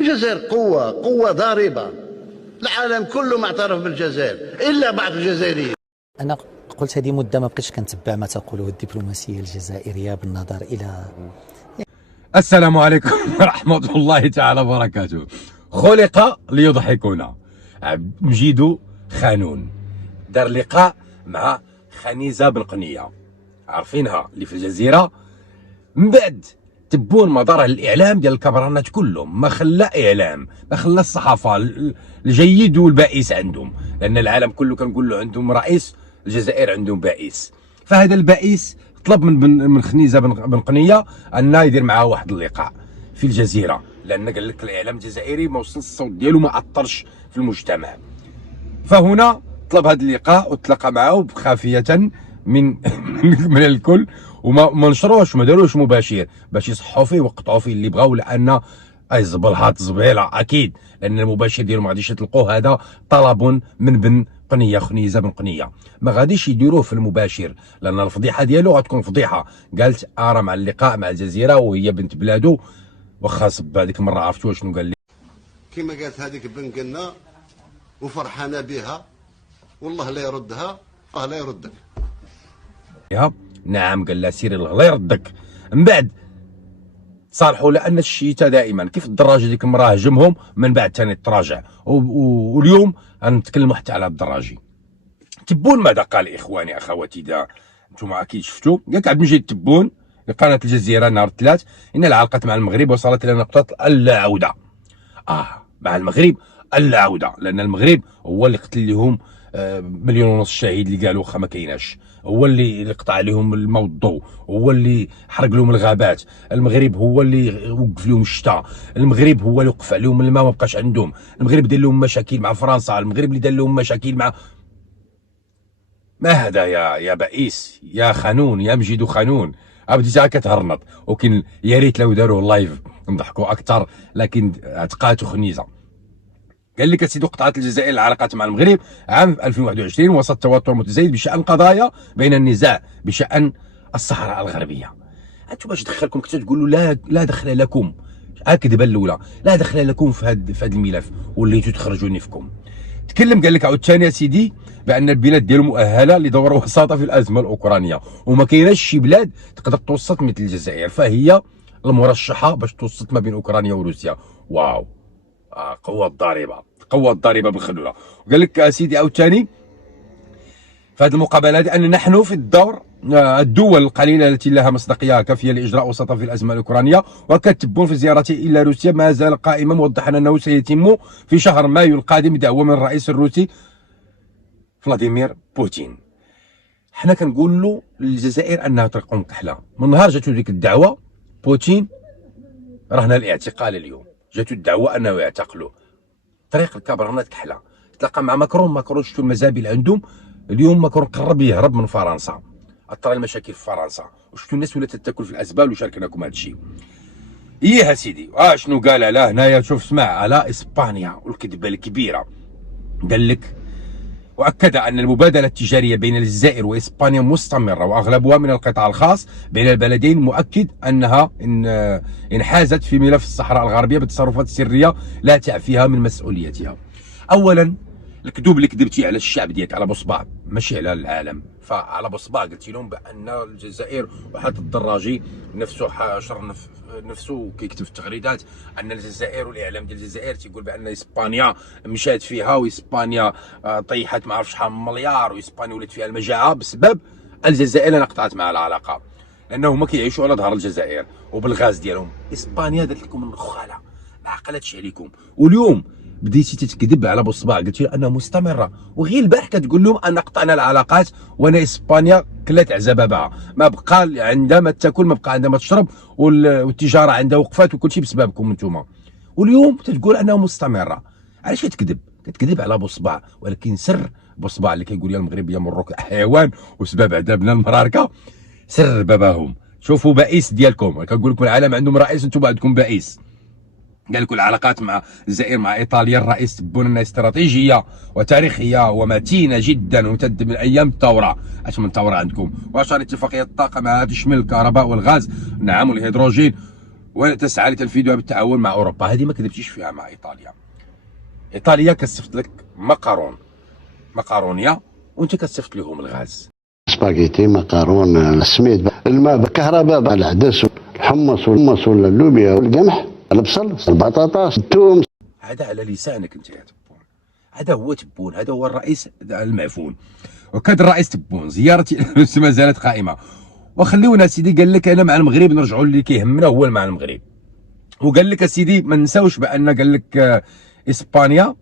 الجزائر قوة ضاربة، العالم كله معترف بالجزائر إلا بعض الجزائريين. أنا قلت هذه مدة ما بقيتش كنتبع ما تقوله الدبلوماسية الجزائرية بالنظر إلى. السلام عليكم ورحمة الله تعالى وبركاته. خلق ليضحكنا. عبد المجيد خانون دار لقاء مع خنيزة بن قنية، عارفينها اللي في الجزيرة. من بعد تبون مدار الإعلام ديال الكبرانات كلهم، ما خلى إعلام، ما خلى الصحافة الجيد والبائس عندهم، لأن العالم كله كنقول له عندهم رئيس، الجزائر عندهم بائس. فهذا البائس طلب من خنيزة بن قنية أن يدير معاه واحد اللقاء في الجزيرة، لأن قال لك الإعلام الجزائري ما وصلش الصوت ديالو، ما أثرش في المجتمع. فهنا طلب هذا اللقاء وتلاقى معه خافية من من الكل، وما نشروش وما داروش مباشر باش يصحوا فيه ويقطعوا فيه اللي بغاو، لان اي زبلهات زبيله اكيد، لان المباشر ديالو ما غاديش تلقوه. هذا طلب من بن قنيه، خنيزه بن قنيه، ما غاديش يديروه في المباشر، لان الفضيحه ديالو غتكون فضيحه. قالت ارى مع اللقاء مع الجزيره وهي بنت بلادو، واخا صب هذيك المره عرفتوا شنو قال لي، كما قالت هذيك بن قنا وفرحانه بها، والله لا يردها، لا يردك. نعم قال لها سيري الله يردك. من بعد صالحوا، لان الشتاء دائما كيف الدراجه ديك المراه هجمهم، من بعد ثاني تراجع، واليوم غنتكلموا حتى على الدراجي. تبون ماذا قال اخواني اخواتي؟ دا انتم اكيد شفتوا، قال لك عبد المجيد تبون لقناه الجزيره نهار الثلاث ان العلاقه مع المغرب وصلت الى نقطه اللا عوده. مع المغرب اللا عوده، لان المغرب هو اللي قتل لهم 1.5 مليون شهيد اللي قالوا واخا ما كايناش، هو اللي قطع لهم الماء والضوء، هو اللي حرق لهم الغابات، المغرب هو اللي وقف لهم الشتاء، المغرب هو اللي وقف عليهم الماء ما بقاش عندهم، المغرب دار لهم مشاكل مع فرنسا، المغرب اللي دار لهم مشاكل مع ما هذا يا بائس يا خانون يا مجيد خانون. بديتها كتهرنط، ولكن يا ريت لو داروه لايف نضحكوا اكثر، لكن تقاتو خنيزه. قال لك سيدي قطعت الجزائر العلاقات مع المغرب عام 2021 وسط توتر متزايد بشأن قضايا بين النزاع بشأن الصحراء الغربية. انتم باش دخلكم كنتو تقولوا لا دخل لكم، الكذبه الاولى، لا دخل لكم في هذا الملف، وليتوا تخرجوا نفكم. تكلم قال لك عاوتاني سيدي بان البلاد ديالو مؤهله لدور وساطه في الازمه الاوكرانيه، وما كايناش شي بلاد تقدر توسط مثل الجزائر، فهي المرشحه باش توسط ما بين اوكرانيا وروسيا. واو، قوة الضاربة بالخلولة. وقال لك اسيدي عاوتاني في هذه المقابله هذه ان نحن في الدول القليله التي لها مصداقيه كافيه لاجراء وساطه في الازمه الاوكرانيه. وكتبون في زيارته الى روسيا ما زال قائما، موضحا انه سيتم في شهر مايو القادم بدعوه من الرئيس الروسي فلاديمير بوتين. حنا كنقول له للجزائر انها طريق مكحله. من نهار جاتو ديك الدعوه بوتين رهنا الاعتقال، اليوم جاتو الدعوه انه يعتقلوا. طريق الكبرانات كحله. تلاقى مع ماكرون شفتوا المزابل عندهم، اليوم ماكرون قرب يهرب من فرنسا، اثر المشاكل في فرنسا، وشفتوا الناس ولات تاكل في الازبال، وشاركناكم هذا الشيء. ايه سيدي، شنو قال على هنايا؟ شوف اسمع على اسبانيا والكذبه الكبيره. قال لك واكد ان المبادله التجاريه بين الجزائر واسبانيا مستمره، واغلبها من القطاع الخاص بين البلدين، مؤكد انها انحازت في ملف الصحراء الغربيه بالتصرفات السريه لا تعفيها من مسؤوليتها. اولا الكذوب اللي كذبتي على الشعب ديالك على بصبع، ماشي على العالم. فعلى بصبع قلتي لهم بان الجزائر وحتى الدراجي نفسه حشر نفسه كيكتب في التغريدات ان الجزائر والاعلام ديال الجزائر تيقول بان اسبانيا مشات فيها، واسبانيا طيحت ما عرفتش شحال من مليار، واسبانيا ولات فيها المجاعه بسبب الجزائر. انا قطعت معها العلاقه لانه هما كيعيشوا على ظهر الجزائر وبالغاز ديالهم. اسبانيا دارت لكم النخاله، ما عقلتش عليكم، واليوم بديتي تتكذب على بصبع. قلت له انها مستمره، وغير البارح كتقول لهم ان قطعنا العلاقات وانا اسبانيا كلات عزبابها، ما بقى عندها ما تاكل، ما بقى عندها ما تشرب، والتجاره عندها وقفات، وكل شيء بسببكم انتم. واليوم تتقول انها مستمره. علاش كتكذب؟ كتكذب على بصبع، ولكن سر بصبع اللي كيقول يا المغرب يا مروك حيوان وسبب عذابنا المراركه، سر باباهم. شوفوا بائس ديالكم، كنقول لكم العالم عندهم رئيس، انتم عندكم بائس. قال لكم العلاقات مع الجزائر مع ايطاليا الرئيس تبون انها استراتيجيه وتاريخيه ومتينه جدا، ومتد من ايام الثوره. اش من ثوره عندكم؟ واشار اتفاقيه الطاقه مع تشمل الكهرباء والغاز، نعم، والهيدروجين وتسعى لتنفيذها بالتعاون مع اوروبا. هذه ما كذبتيش فيها مع ايطاليا. ايطاليا كتصيفط لك مقارونيه وانت كتصيفط لهم الغاز. سباغيتي، مقارون، السميد، الماء، الكهرباء، العدس، الحمص ولا اللوبيا والقمح، البصل، البطاطا، الثوم. هذا على لسانك انت يا تبون. هذا هو تبون، هذا هو الرئيس المعفون. وكاد الرئيس تبون زيارتي ما زالت قائمه. وخليونا سيدي قال لك انا مع المغرب، نرجعوا اللي كيهمنا هو مع المغرب. وقال لك سيدي ما نساوش بان قال لك اسبانيا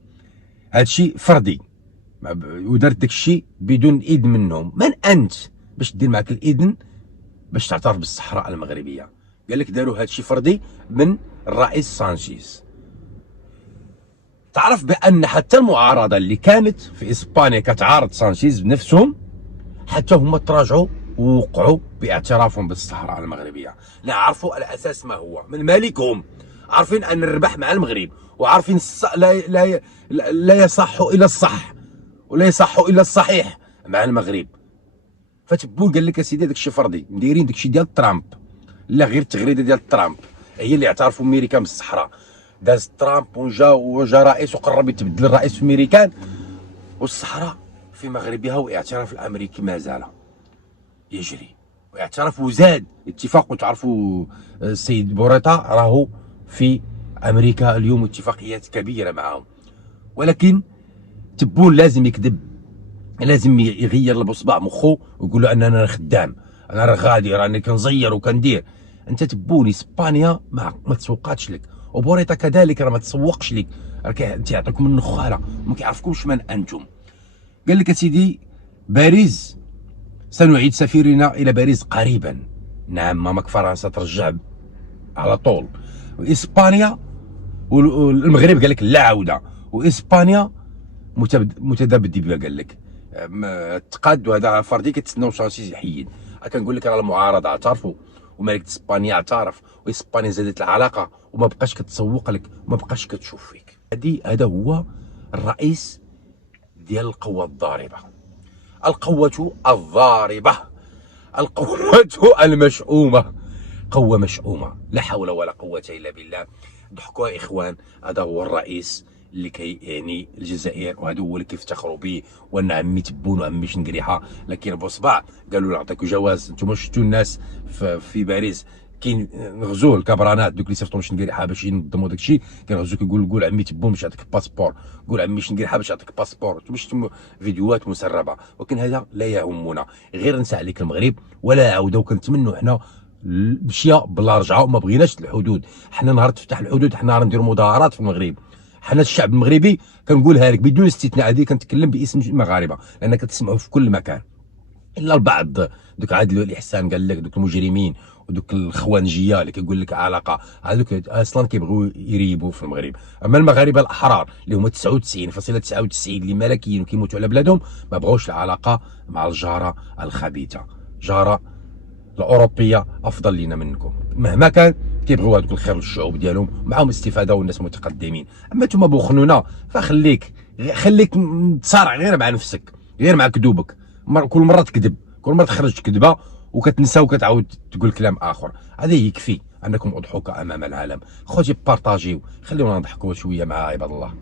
هادشي فردي، ودارت داك الشيء بدون اذن منهم. من انت باش دير معك الاذن باش تعترف بالصحراء المغربيه؟ قال لك داروا هادشي فردي من الرئيس سانشيز. تعرف بان حتى المعارضه اللي كانت في اسبانيا كتعارض سانشيز بنفسهم حتى هما تراجعوا ووقعوا باعترافهم بالصحراء المغربيه. لا عرفوا الاساس ما هو من مالكهم، عارفين ان الربح مع المغرب، وعارفين لا يصح الا الصح ولا يصح الا الصحيح مع المغرب. فتبون قال لك اسيدي داكشي فردي، مدايرين داكشي ديال ترامب، لا غير التغريده ديال ترامب هي اللي اعترفوا امريكان بالصحراء. داز ترامب وجا رئيس وقرب يتبدل الرئيس في امريكان، والصحراء في مغربها واعتراف الامريكي ما زال يجري. واعتراف وزاد اتفاق. وتعرفوا السيد بوريطا راهو في امريكا اليوم، اتفاقيات كبيره معهم. ولكن تبون لازم يكذب، لازم يغير بصبع مخه ويقول له انا خدام، انا راه غادي، راني كنزير وكندير. انت تبون اسبانيا ما تسوقاتش لك، وبوريطا كذلك راه ما تسوقش لك، راه تيعطيكم النخاله وما كيعرفكمش من انتم. قال لك اسيدي باريس سنعيد سفيرنا الى باريس قريبا. نعم ماماك فرنسا ترجع على طول. واسبانيا والمغرب قال لك لا عوده، واسبانيا متذبذبه. قال لك تقاد، وهذا فردي كتسناو شانسيز يحيد. كنقول لك راه المعارضه اعترفوا وملكة اسبانيا اعترف، واسبانيا زادت العلاقه وما بقاش كتسوق لك وما بقاش كتشوف فيك. هذا هو الرئيس ديال القوه الضاربه، القوه الضاربه، القوه المشؤومه، قوه مشؤومه، لا حول ولا قوه الا بالله. ضحكوا يا اخوان، هذا هو الرئيس اللي كيعني الجزائر، وهذا هو اللي كيفتخروا به. وان عمي تبون وعمي شنقريحه، لكن بصبع قالوا له نعطيكم جواز. انتم شفتوا الناس في باريس كاين نغزوه الكبرانات دوك اللي صيفطوا شنقريحه باش ينظموا داك الشيء، كينغزوك قول عمي تبون باش يعطيك باسبور، قول عمي شنقريحه باش يعطيك باسبور. انتم شفتوا فيديوهات مسربه، ولكن هذا لا يهمنا. غير نسى عليك المغرب ولا عاودوا. كنتمنوا حنا مشيا بلا رجعه وما بغيناش الحدود. حنا نهار تفتح الحدود حنا غنديروا مظاهرات في المغرب. حنا الشعب المغربي كنقولها لك بدون استثناء، هذه كنتكلم باسم المغاربه لان كتسمعوا في كل مكان، الا البعض دوك عادل الاحسان قال لك دوك المجرمين ودوك الخوانجيه اللي كيقول لك علاقه، هذوك اصلا كيبغيو يريبوا في المغرب. اما المغاربه الاحرار اللي هما 99.99 اللي ملكيين وكيموتوا على بلادهم ما بغوش العلاقه مع الجاره الخبيثه. جاره الاوروبيه افضل لينا منكم مهما كان، كيبغيو هذوك الخير للشعوب ديالهم، معاهم استفاده والناس متقدمين. اما نتوما بوخنونا فخليك تصارع غير مع نفسك، غير مع كذوبك. كل مره تكذب، كل مره تخرج كذبه وكتنسى وكتعاود تقول كلام اخر. هذا يكفي انكم اضحوك امام العالم. خوتي بارطاجيو، خليونا نضحكوا شويه مع عباد الله.